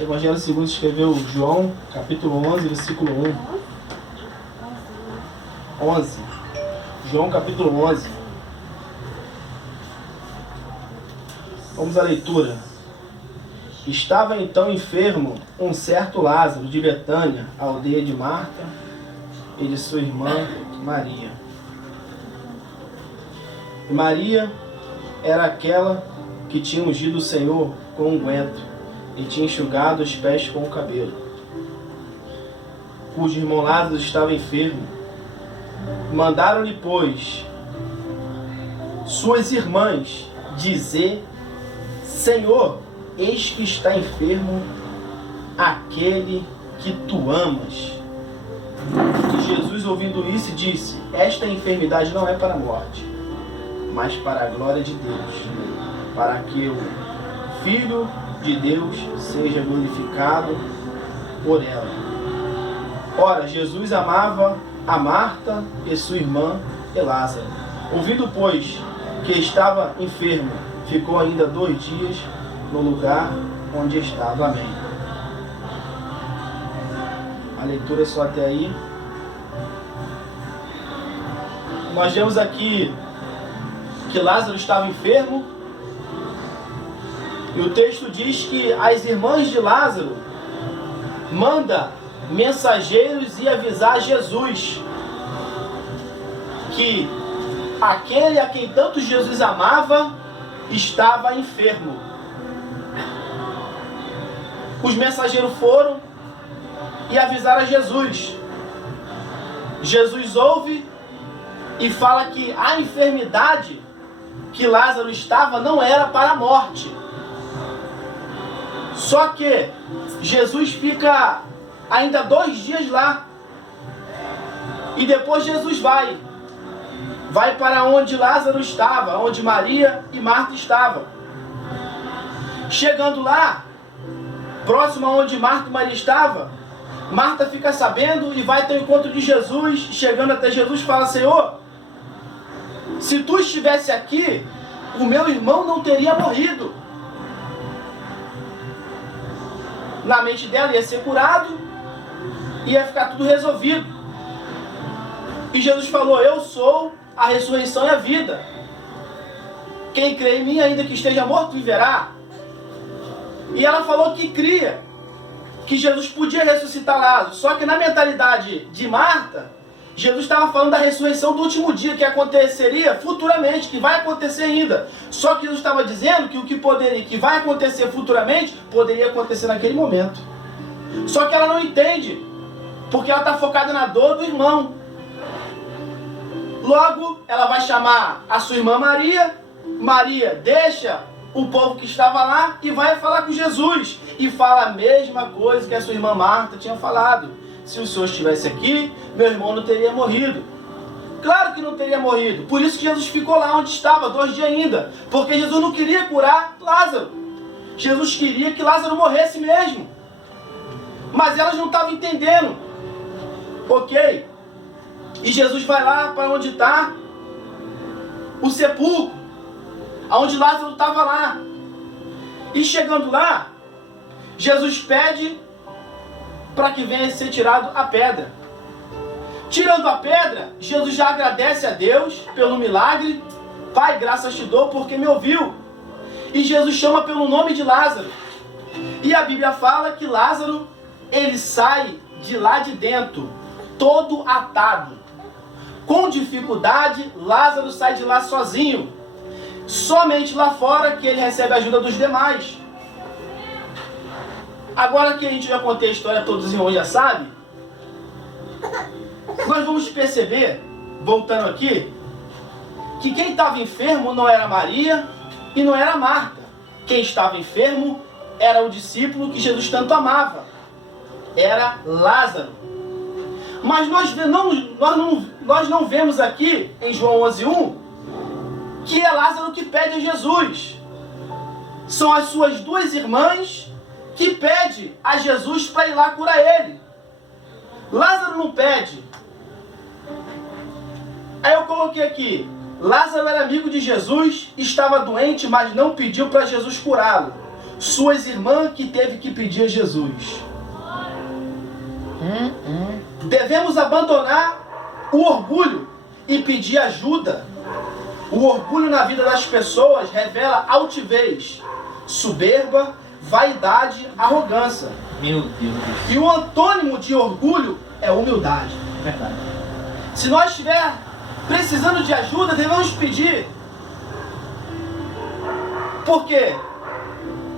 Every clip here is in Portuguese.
Evangelho segundo escreveu João, capítulo 11, versículo 1. 11. João, capítulo 11. Vamos à leitura. Estava então enfermo um certo Lázaro de Betânia, a aldeia de Marta e de sua irmã Maria. E Maria era aquela que tinha ungido o Senhor com unguento e tinha enxugado os pés com o cabelo, cujo irmão Lázaro estava enfermo. Mandaram-lhe, pois, suas irmãs dizer: Senhor, eis que está enfermo aquele que tu amas. E Jesus, ouvindo isso, disse: esta enfermidade não é para a morte, mas para a glória de Deus, para que o Filho de Deus seja glorificado por ela. Ora, Jesus amava a Marta e sua irmã e Lázaro. Ouvindo, pois, que estava enfermo, ficou ainda 2 dias no lugar onde estava. Amém. A leitura é só até aí. Nós vemos aqui que Lázaro estava enfermo, e o texto diz que as irmãs de Lázaro mandam mensageiros e avisar Jesus que aquele a quem tanto Jesus amava estava enfermo. Os mensageiros foram e avisaram a Jesus. Jesus ouve e fala que a enfermidade que Lázaro estava não era para a morte. Só que Jesus fica ainda 2 dias lá. E depois Jesus vai para onde Lázaro estava, onde Maria e Marta estavam. Chegando lá, próximo aonde Marta e Maria estavam, Marta fica sabendo e vai ter o encontro de Jesus. Chegando até Jesus, fala: Senhor, se tu estivesse aqui, o meu irmão não teria morrido. Na mente dela ia ser curado, ia ficar tudo resolvido. E Jesus falou: eu sou a ressurreição e a vida. Quem crê em mim, ainda que esteja morto, viverá. E ela falou que cria que Jesus podia ressuscitar Lázaro. Só que na mentalidade de Marta, Jesus estava falando da ressurreição do último dia, que aconteceria futuramente, que vai acontecer ainda. Só que Jesus estava dizendo que o que vai acontecer futuramente, poderia acontecer naquele momento. Só que ela não entende, porque ela está focada na dor do irmão. Logo, ela vai chamar a sua irmã Maria. Maria deixa o povo que estava lá e vai falar com Jesus. E fala a mesma coisa que a sua irmã Marta tinha falado. Se o Senhor estivesse aqui, meu irmão não teria morrido. Claro que não teria morrido. Por isso que Jesus ficou lá onde estava, 2 dias ainda. Porque Jesus não queria curar Lázaro. Jesus queria que Lázaro morresse mesmo. Mas elas não estavam entendendo. Ok? E Jesus vai lá para onde está o sepulcro, aonde Lázaro estava lá. E chegando lá, Jesus pede para que venha ser tirado a pedra. Tirando a pedra, Jesus já agradece a Deus pelo milagre. Pai, graças te dou porque me ouviu. E Jesus chama pelo nome de Lázaro. E a Bíblia fala que Lázaro, ele sai de lá de dentro, todo atado. Com dificuldade, Lázaro sai de lá sozinho. Somente lá fora que ele recebe a ajuda dos demais. Agora que a gente já contei a história, todos os irmãos já sabem, nós vamos perceber, voltando aqui, que quem estava enfermo não era Maria e não era Marta. Quem estava enfermo era o discípulo que Jesus tanto amava. Era Lázaro. Mas nós não vemos aqui, em João 11:1, que é Lázaro que pede a Jesus. São as suas 2 irmãs que pede a Jesus para ir lá curar ele. Lázaro não pede. Aí eu coloquei aqui: Lázaro era amigo de Jesus, estava doente, mas não pediu para Jesus curá-lo. Suas irmãs que teve que pedir a Jesus. Devemos abandonar o orgulho e pedir ajuda. O orgulho na vida das pessoas revela altivez, soberba, vaidade, arrogância. Meu Deus. E o antônimo de orgulho é humildade. Verdade. Se nós estiver precisando de ajuda, devemos pedir. Por quê?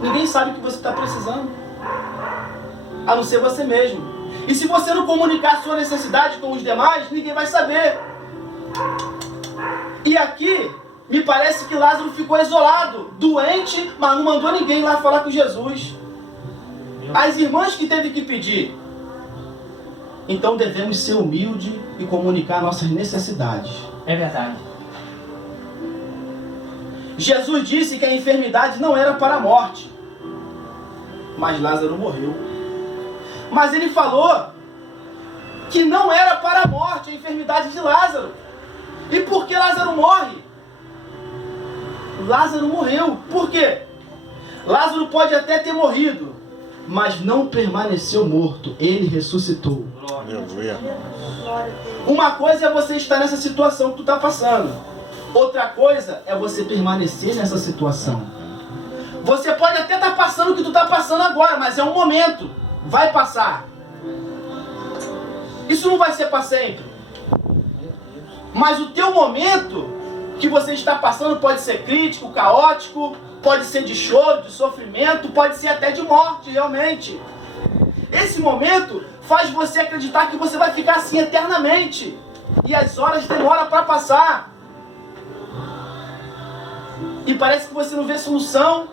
Ninguém sabe o que você está precisando, a não ser você mesmo. E se você não comunicar a sua necessidade com os demais, ninguém vai saber. E aqui, me parece que Lázaro ficou isolado, doente, mas não mandou ninguém lá falar com Jesus. As irmãs que teve que pedir. Então devemos ser humildes e comunicar nossas necessidades. É verdade. Jesus disse que a enfermidade não era para a morte, mas Lázaro morreu. Mas ele falou que não era para a morte a enfermidade de Lázaro. E por que Lázaro morre? Lázaro morreu. Por quê? Lázaro pode até ter morrido, mas não permaneceu morto. Ele ressuscitou. Aleluia. Uma coisa é você estar nessa situação que tu está passando. Outra coisa é você permanecer nessa situação. Você pode até estar passando o que tu está passando agora, mas é um momento. Vai passar. Isso não vai ser para sempre. Mas o teu momento que você está passando pode ser crítico, caótico, pode ser de choro, de sofrimento, pode ser até de morte, realmente. Esse momento faz você acreditar que você vai ficar assim eternamente. E as horas demoram para passar. E parece que você não vê solução.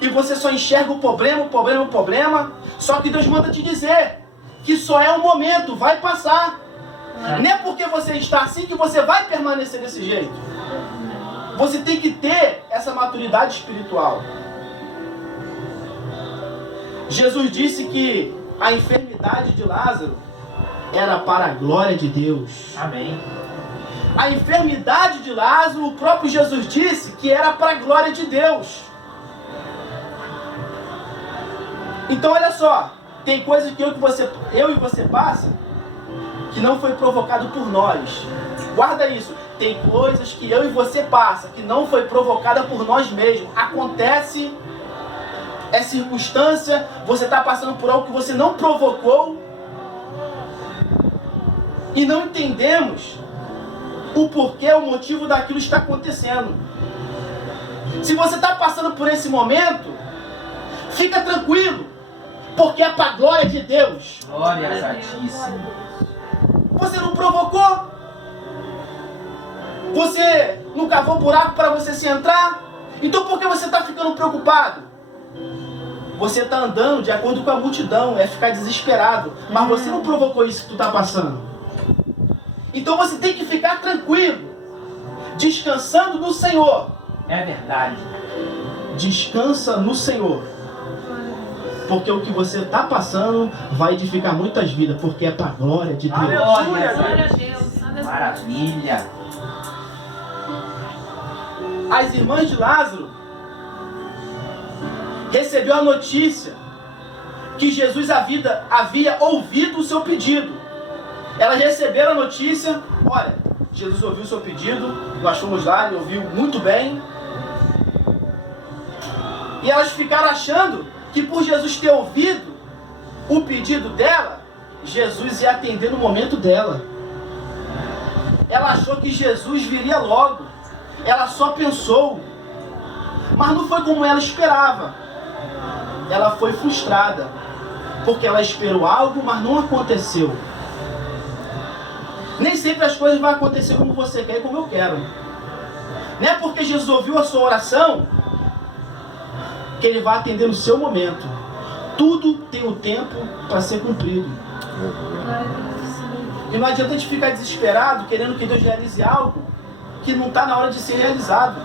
E você só enxerga o problema, o problema, o problema. Só que Deus manda te dizer que só é um momento, vai passar. Não é porque você está assim que você vai permanecer desse jeito. Você tem que ter essa maturidade espiritual. Jesus disse que a enfermidade de Lázaro era para a glória de Deus. Amém. A enfermidade de Lázaro, o próprio Jesus disse que era para a glória de Deus. Então olha só, tem coisas que eu e você passa que não foi provocado por nós. Guarda isso. Tem coisas que eu e você passa que não foi provocada por nós mesmos. Acontece, é circunstância, você está passando por algo que você não provocou e não entendemos o porquê, o motivo daquilo está acontecendo. Se você está passando por esse momento, fica tranquilo, porque é para a glória de Deus. Glória Santíssima. Você não provocou. Você não cavou buraco para você se entrar. Então por que você está ficando preocupado? Você está andando de acordo com a multidão, é ficar desesperado. Mas você não provocou isso que tu está passando. Então você tem que ficar tranquilo, descansando no Senhor. É verdade. Descansa no Senhor. Porque o que você está passando vai edificar muitas vidas, porque é para a glória de Deus. Glória a Deus. Maravilha. As irmãs de Lázaro recebeu a notícia que Jesus havia ouvido o seu pedido. Elas receberam a notícia: olha, Jesus ouviu o seu pedido, nós fomos lá, ele ouviu muito bem. E elas ficaram achando que por Jesus ter ouvido o pedido dela, Jesus ia atender no momento dela. Ela achou que Jesus viria logo. Ela só pensou. Mas não foi como ela esperava. Ela foi frustrada. Porque ela esperou algo, mas não aconteceu. Nem sempre as coisas vão acontecer como você quer e como eu quero. Não é porque Jesus ouviu a sua oração que Ele vai atender no seu momento. Tudo tem o tempo para ser cumprido. E não adianta a gente ficar desesperado querendo que Deus realize algo que não está na hora de ser realizado.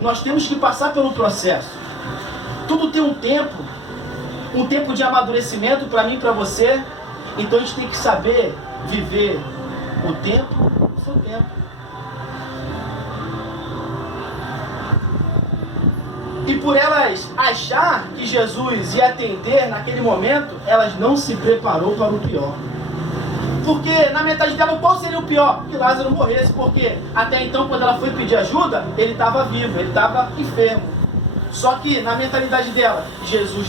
Nós temos que passar pelo processo. Tudo tem um tempo de amadurecimento para mim e para você. Então a gente tem que saber viver o tempo, o seu tempo. E por elas achar que Jesus ia atender naquele momento, elas não se preparou para o pior. Porque na metade dela, qual seria o pior? Que Lázaro morresse, porque até então, quando ela foi pedir ajuda, ele estava vivo, ele estava enfermo. Só que na mentalidade dela, Jesus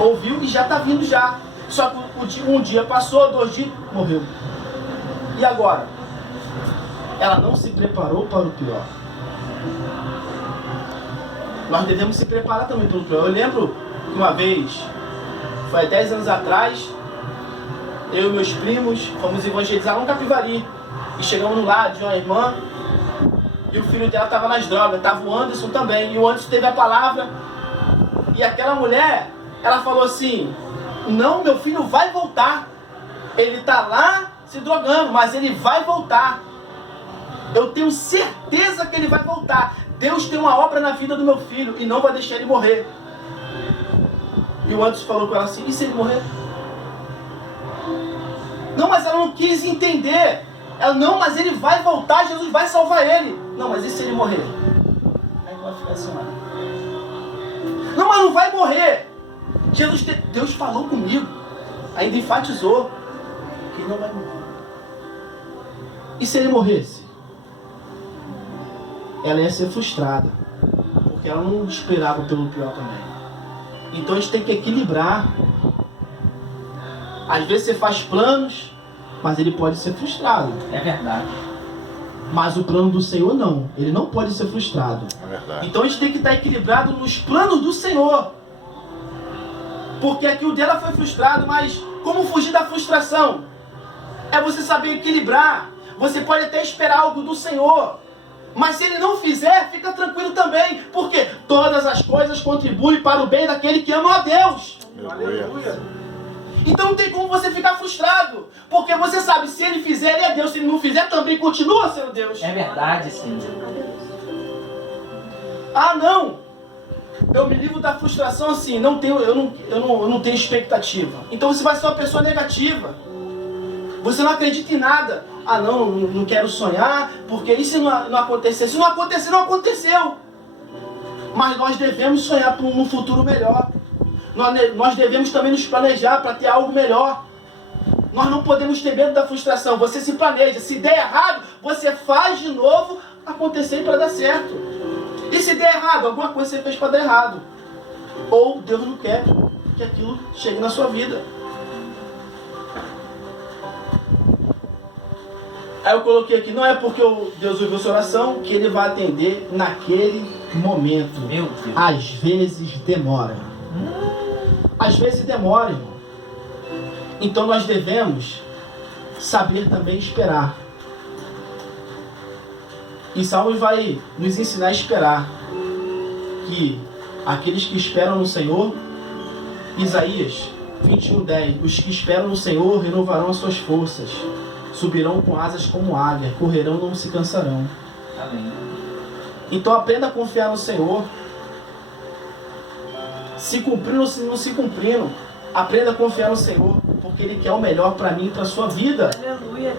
ouviu e já está vindo já. Só que um dia passou, 2 dias, morreu. E agora? Ela não se preparou para o pior. Nós devemos se preparar também para o pior. Eu lembro que uma vez, foi há 10 anos atrás, eu e meus primos fomos evangelizar um Capivari. E chegamos no lar de uma irmã, e o filho dela estava nas drogas, estava o Anderson também. E o Anderson teve a palavra, e aquela mulher, ela falou assim: não, meu filho vai voltar. Ele está lá se drogando, mas ele vai voltar. Eu tenho certeza que ele vai voltar. Deus tem uma obra na vida do meu filho e não vai deixar ele morrer. E o Anderson falou com ela assim: e se ele morrer? Não, mas ela não quis entender. Ela, não, mas ele vai voltar, Jesus vai salvar ele. Não, mas e se ele morrer? Aí vai ficar assim, mano. Não, mas não vai morrer. Deus falou comigo, ainda enfatizou que ele não vai morrer. E se ele morresse? Ela ia ser frustrada, porque ela não esperava pelo pior também. Então a gente tem que equilibrar. Às vezes você faz planos, mas ele pode ser frustrado. É verdade. Mas o plano do Senhor não, ele não pode ser frustrado. É verdade. Então a gente tem que estar equilibrado nos planos do Senhor. Porque aqui o dela foi frustrado, mas como fugir da frustração? É você saber equilibrar. Você pode até esperar algo do Senhor, mas se ele não fizer, fica tranquilo também. Porque todas as coisas contribuem para o bem daquele que ama a Deus. Aleluia. Então não tem como você ficar frustrado. Porque você sabe, se ele fizer, ele é Deus. Se ele não fizer, também continua sendo Deus. É verdade, Senhor. Ah, não! Eu me livro da frustração assim, eu não tenho expectativa. Então você vai ser uma pessoa negativa. Você não acredita em nada. Ah, não quero sonhar, porque e se não acontecer? Se não acontecer, não aconteceu. Mas nós devemos sonhar por um futuro melhor. Nós devemos também nos planejar para ter algo melhor. Nós não podemos ter medo da frustração. Você se planeja. Se der errado, você faz de novo acontecer para dar certo. E se der errado, alguma coisa você fez para dar errado. Ou Deus não quer que aquilo chegue na sua vida. Aí eu coloquei aqui, não é porque Deus ouviu sua oração que ele vai atender naquele momento. Meu Deus. Às vezes demora. Às vezes demora, irmão. Então nós devemos saber também esperar. E Salmos vai nos ensinar a esperar. Que aqueles que esperam no Senhor, Isaías 21:10, os que esperam no Senhor renovarão as suas forças. Subirão com asas como águia, correrão e não se cansarão. Amém. Então aprenda a confiar no Senhor. Se cumprindo ou se não se cumprindo, aprenda a confiar no Senhor, porque Ele quer o melhor para mim e para a sua vida. Aleluia.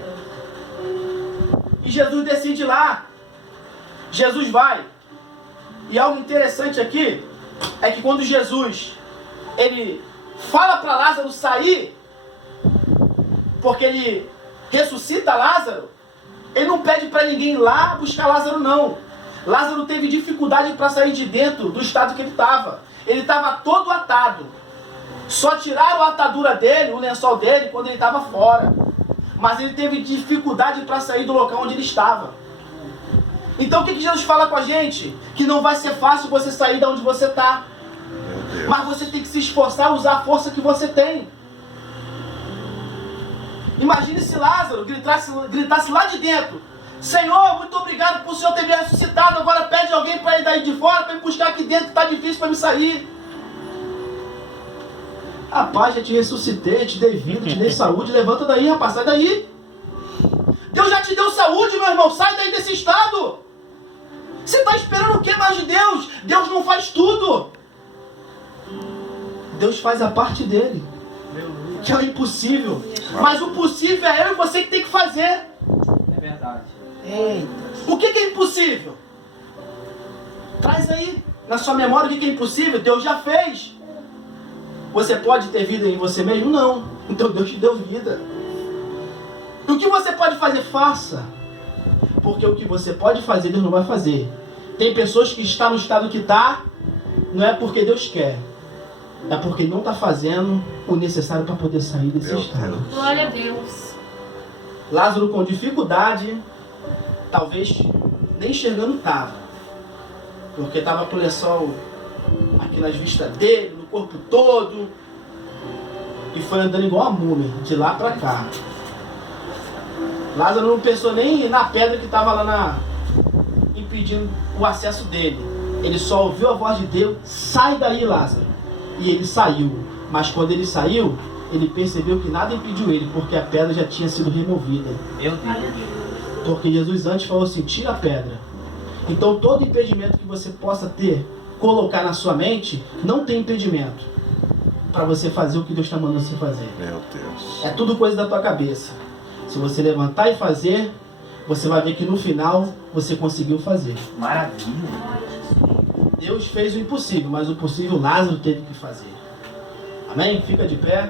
E Jesus decide lá. Jesus vai. E algo interessante aqui é que quando Jesus ele fala para Lázaro sair, porque ele ressuscita Lázaro, ele não pede para ninguém ir lá buscar Lázaro, não. Lázaro teve dificuldade para sair de dentro do estado que ele estava. Ele estava todo atado. Só tiraram a atadura dele, o lençol dele, quando ele estava fora. Mas ele teve dificuldade para sair do local onde ele estava. Então o que Jesus fala com a gente? Que não vai ser fácil você sair de onde você está. Mas você tem que se esforçar a usar a força que você tem. Imagine se Lázaro gritasse lá de dentro: Senhor, muito obrigado por o Senhor ter me ressuscitado. Agora pede alguém para ir daí de fora para me buscar aqui dentro, que está difícil para me sair. Rapaz, já te ressuscitei, te dei vida, te dei saúde. Levanta daí, rapaz, sai daí. Deus já te deu saúde, meu irmão. Sai daí desse estado. Você está esperando o que mais de Deus? Deus não faz tudo. Deus faz a parte dele, que é o impossível. Mas o possível é eu e você que tem que fazer. É verdade. Eita. O que é impossível? Traz aí. Na sua memória, o que é impossível? Deus já fez. Você pode ter vida em você mesmo? Não. Então Deus te deu vida. E o que você pode fazer, faça. Porque o que você pode fazer, Deus não vai fazer. Tem pessoas que estão no estado que está, não é porque Deus quer. É porque não está fazendo o necessário para poder sair desse estado. Glória a Deus. Lázaro com dificuldade, talvez nem enxergando estava. Porque estava com o lençol aqui nas vistas dele, no corpo todo. E foi andando igual a múmia, de lá para cá. Lázaro não pensou nem na pedra que estava lá impedindo o acesso dele. Ele só ouviu a voz de Deus: sai daí, Lázaro. E ele saiu. Mas quando ele saiu, ele percebeu que nada impediu ele, porque a pedra já tinha sido removida. Meu Deus. Porque Jesus antes falou assim: tira a pedra. Então todo impedimento que você possa ter, colocar na sua mente, não tem impedimento para você fazer o que Deus está mandando você fazer. Meu Deus. É tudo coisa da tua cabeça. Se você levantar e fazer, você vai ver que no final você conseguiu fazer. Maravilha. Deus fez o impossível, mas o possível Lázaro teve que fazer. Amém? Fica de pé.